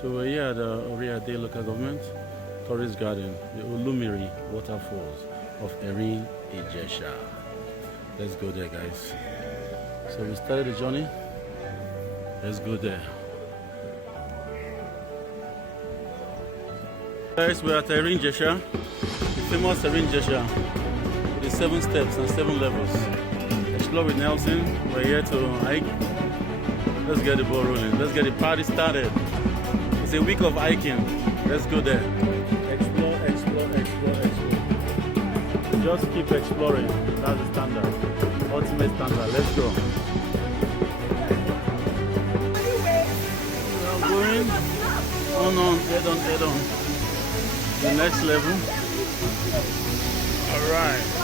So we're here at the Oriade local government tourist garden, the Olumirin Waterfalls of Erin Ijesha. Let's go there, guys. So we started the journey. Let's go there. Guys, we're at Erin Ijesha, the famous Erin Ijesha, the 7 steps and 7 levels. Explore with Nelson. We're here to hike. Let's get the ball rolling. Let's get the party started. It's a week of hiking. Let's go there. Explore, explore, explore, explore. Just keep exploring. That's the standard. Ultimate standard. Let's go. We're going on, head on, head on. The next level. Alright.